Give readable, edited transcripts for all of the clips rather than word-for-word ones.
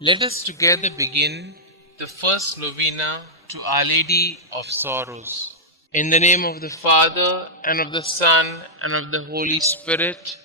Let us together begin the first novena to Our Lady of Sorrows. In the name of the Father, and of the Son, and of the Holy Spirit.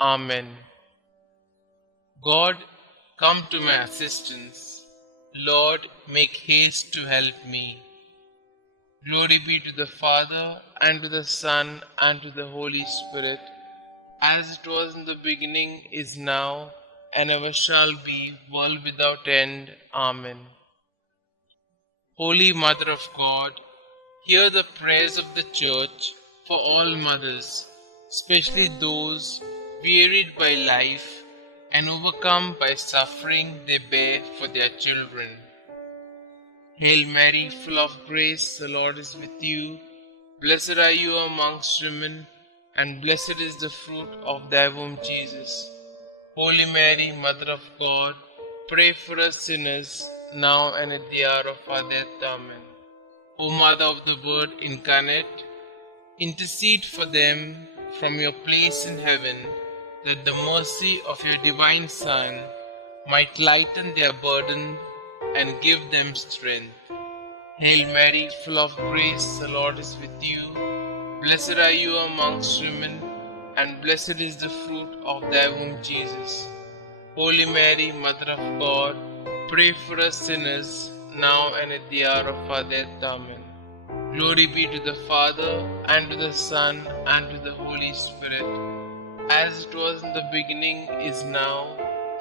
Amen. God, come to my assistance. Lord, make haste to help me. Glory be to the Father, and to the Son, and to the Holy Spirit, as it was in the beginning, is now, and ever shall be, world without end. Amen. Holy Mother of God, hear the prayers of the Church for all mothers, especially those wearied by life and overcome by suffering they bear for their children. Hail Mary, full of grace, the Lord is with you. Blessed are you amongst women, and blessed is the fruit of thy womb, Jesus. Holy Mary, Mother of God, pray for us sinners, now and at the hour of our death. Amen. O Mother of the Word incarnate, intercede for them from your place in heaven, that the mercy of your divine Son might lighten their burden and give them strength. Hail Mary, full of grace, the Lord is with you. Blessed are you amongst women, and blessed is the fruit of thy womb, Jesus. Holy Mary, Mother of God, pray for us sinners, now and at the hour of our death. Amen. Glory be to the Father, and to the Son, and to the Holy Spirit, as it was in the beginning, is now,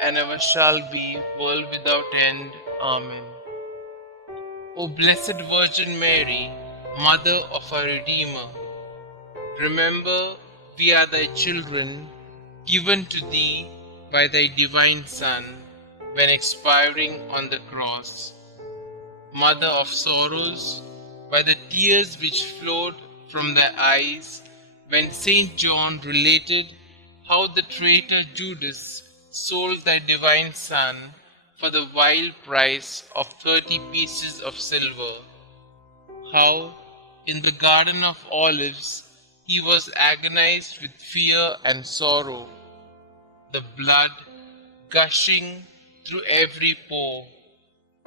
and ever shall be, world without end. Amen. O Blessed Virgin Mary, Mother of our Redeemer, remember we are thy children, given to thee by thy divine Son, when expiring on the cross. Mother of sorrows, by the tears which flowed from thy eyes, when Saint John related how the traitor Judas sold thy divine Son for the vile price of 30 pieces of silver, how in the Garden of Olives he was agonized with fear and sorrow, the blood gushing through every pore,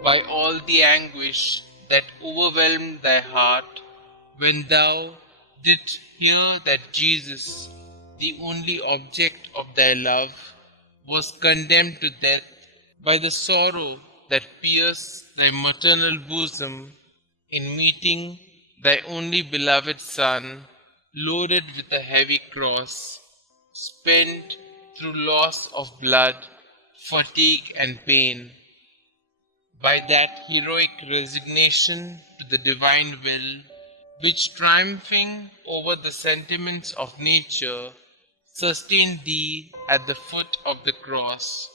by all the anguish that overwhelmed thy heart, when thou didst hear that Jesus, the only object of thy love, was condemned to death, by the sorrow that pierced thy maternal bosom in meeting thy only beloved Son, loaded with a heavy cross, spent through loss of blood, fatigue, and pain. By that heroic resignation to the divine will, which triumphing over the sentiments of nature, sustained thee at the foot of the cross.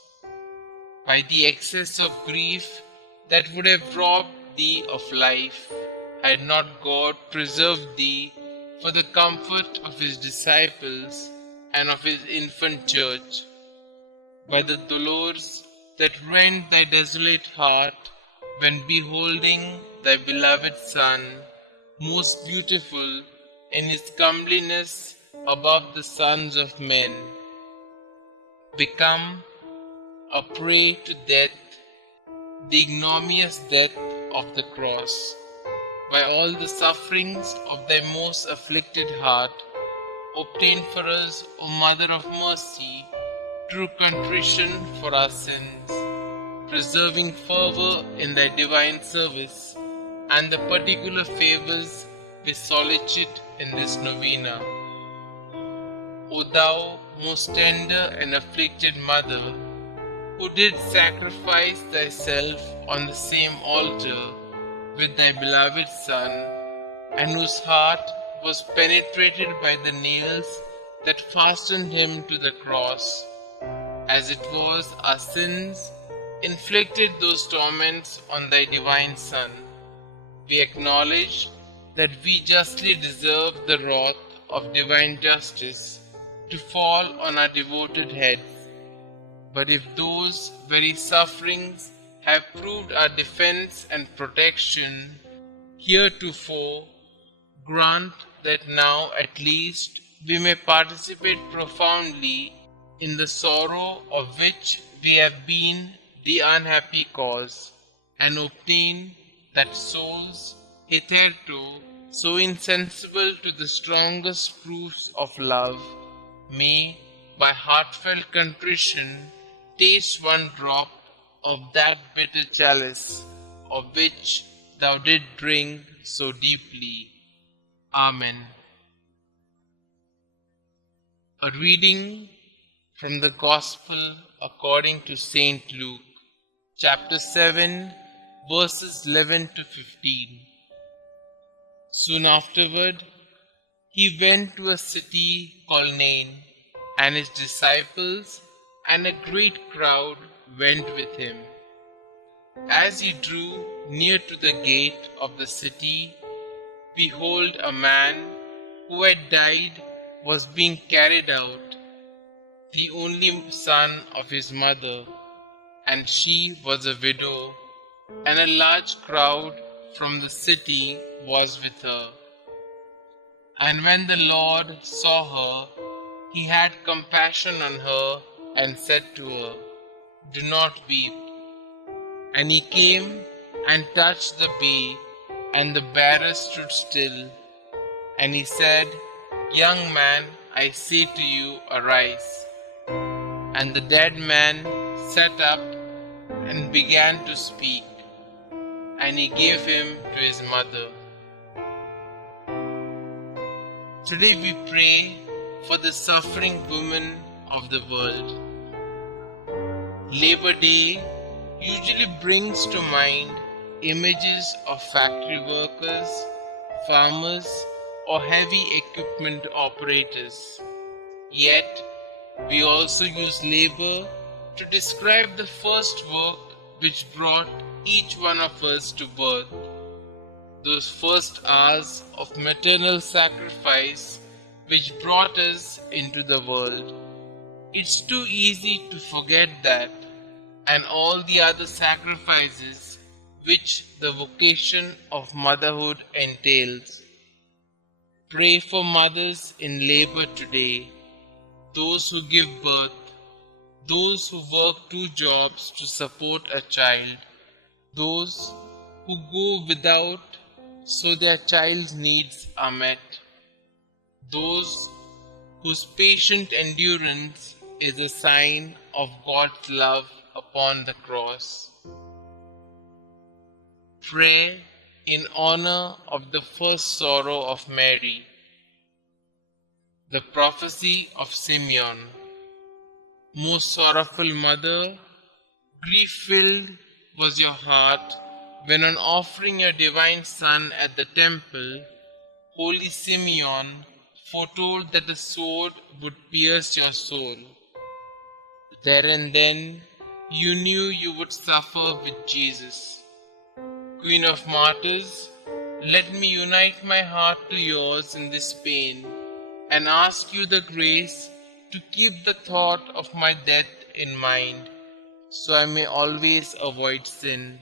By the excess of grief that would have robbed thee of life, had not God preserved thee for the comfort of his disciples and of his infant church. By the dolors that rent thy desolate heart, when beholding thy beloved Son, most beautiful in his comeliness above the sons of men, become a prey to death, the ignominious death of the cross. By all the sufferings of thy most afflicted heart, obtain for us, O Mother of Mercy, true contrition for our sins, preserving fervor in thy divine service, and the particular favors with solicitude in this novena. O thou most tender and afflicted Mother, who did sacrifice thyself on the same altar with thy beloved Son, and whose heart was penetrated by the nails that fastened him to the cross, as it was our sins inflicted those torments on thy divine Son, we acknowledge that we justly deserve the wrath of divine justice to fall on our devoted heads. But if those very sufferings have proved our defense and protection heretofore, grant that now at least we may participate profoundly in the sorrow of which we have been the unhappy cause, and obtain that souls hitherto so insensible to the strongest proofs of love may, by heartfelt contrition, taste one drop of that bitter chalice of which thou didst drink so deeply. Amen. A reading from the Gospel according to St. Luke, chapter 7, verses 11 to 15. Soon afterward, he went to a city called Nain, and his disciples and a great crowd went with him. As he drew near to the gate of the city, behold, a man who had died was being carried out, the only son of his mother, and she was a widow, and a large crowd from the city was with her. And when the Lord saw her, he had compassion on her and said to her, "Do not weep." And he came and touched the bier, and the bearer stood still. And he said, "Young man, I say to you, arise." And the dead man sat up and began to speak, and he gave him to his mother. Today we pray for the suffering women of the world. Labor Day usually brings to mind images of factory workers, farmers, or heavy equipment operators. Yet, we also use labor to describe the first work which brought each one of us to birth. Those first hours of maternal sacrifice which brought us into the world. It's too easy to forget that and all the other sacrifices which the vocation of motherhood entails. Pray for mothers in labor today, those who give birth, those who work 2 jobs to support a child, those who go without so their child's needs are met, those whose patient endurance is a sign of God's love upon the cross. Prayer in honor of the first sorrow of Mary. The prophecy of Simeon. Most sorrowful mother, grief-filled was your heart when on offering your divine Son at the temple, holy Simeon foretold that the sword would pierce your soul. There and then you knew you would suffer with Jesus. Queen of Martyrs, let me unite my heart to yours in this pain and ask you the grace to keep the thought of my death in mind, so I may always avoid sin.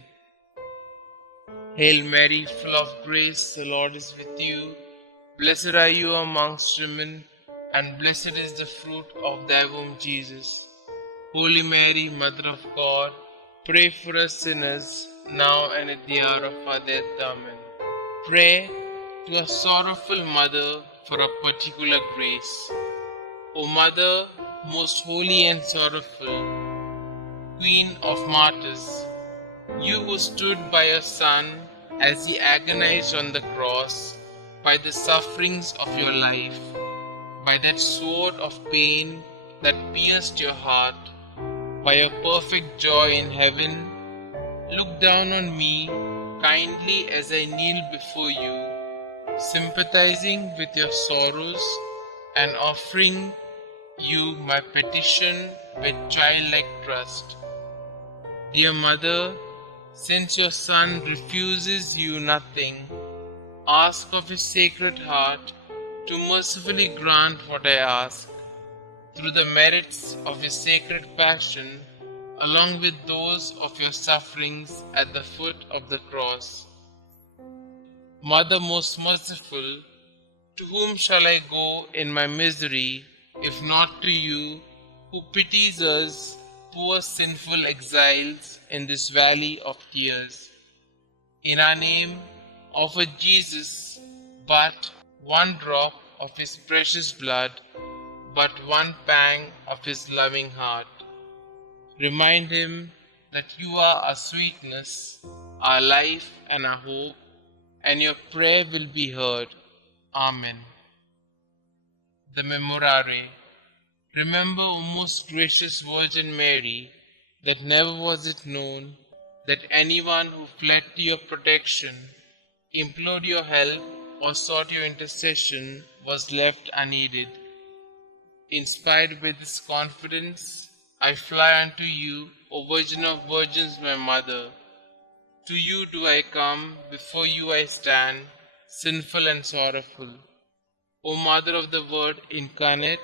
Hail Mary, full of grace, the Lord is with you. Blessed are you amongst women, and blessed is the fruit of thy womb, Jesus. Holy Mary, Mother of God, pray for us sinners, now and at the hour of our death. Amen. Pray to a sorrowful mother for a particular grace. O Mother, most holy and sorrowful, Queen of Martyrs, you who stood by your Son as he agonized on the cross, by the sufferings of your life, by that sword of pain that pierced your heart, by your perfect joy in heaven, look down on me kindly as I kneel before you, sympathizing with your sorrows and offering you my petition with childlike trust. Dear Mother, since your Son refuses you nothing, ask of his Sacred Heart to mercifully grant what I ask, through the merits of his Sacred Passion, along with those of your sufferings at the foot of the cross. Mother most merciful, to whom shall I go in my misery, if not to you, who pities us poor sinful exiles in this valley of tears. In our name, offer Jesus but one drop of his precious blood, but one pang of his loving heart. Remind him that you are our sweetness, our life and our hope, and your prayer will be heard. Amen. The Memorare. Remember, O most gracious Virgin Mary, that never was it known that anyone who fled to your protection, implored your help, or sought your intercession was left unaided. Inspired by this confidence, I fly unto you, O Virgin of Virgins, my Mother. To you do I come, before you I stand, sinful and sorrowful. O Mother of the Word incarnate,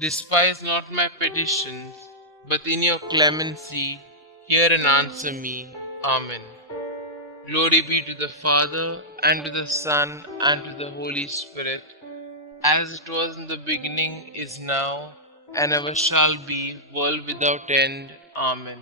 despise not my petitions, but in your clemency hear and answer me. Amen. Glory be to the Father, and to the Son, and to the Holy Spirit, as it was in the beginning, is now, and ever shall be, world without end. Amen.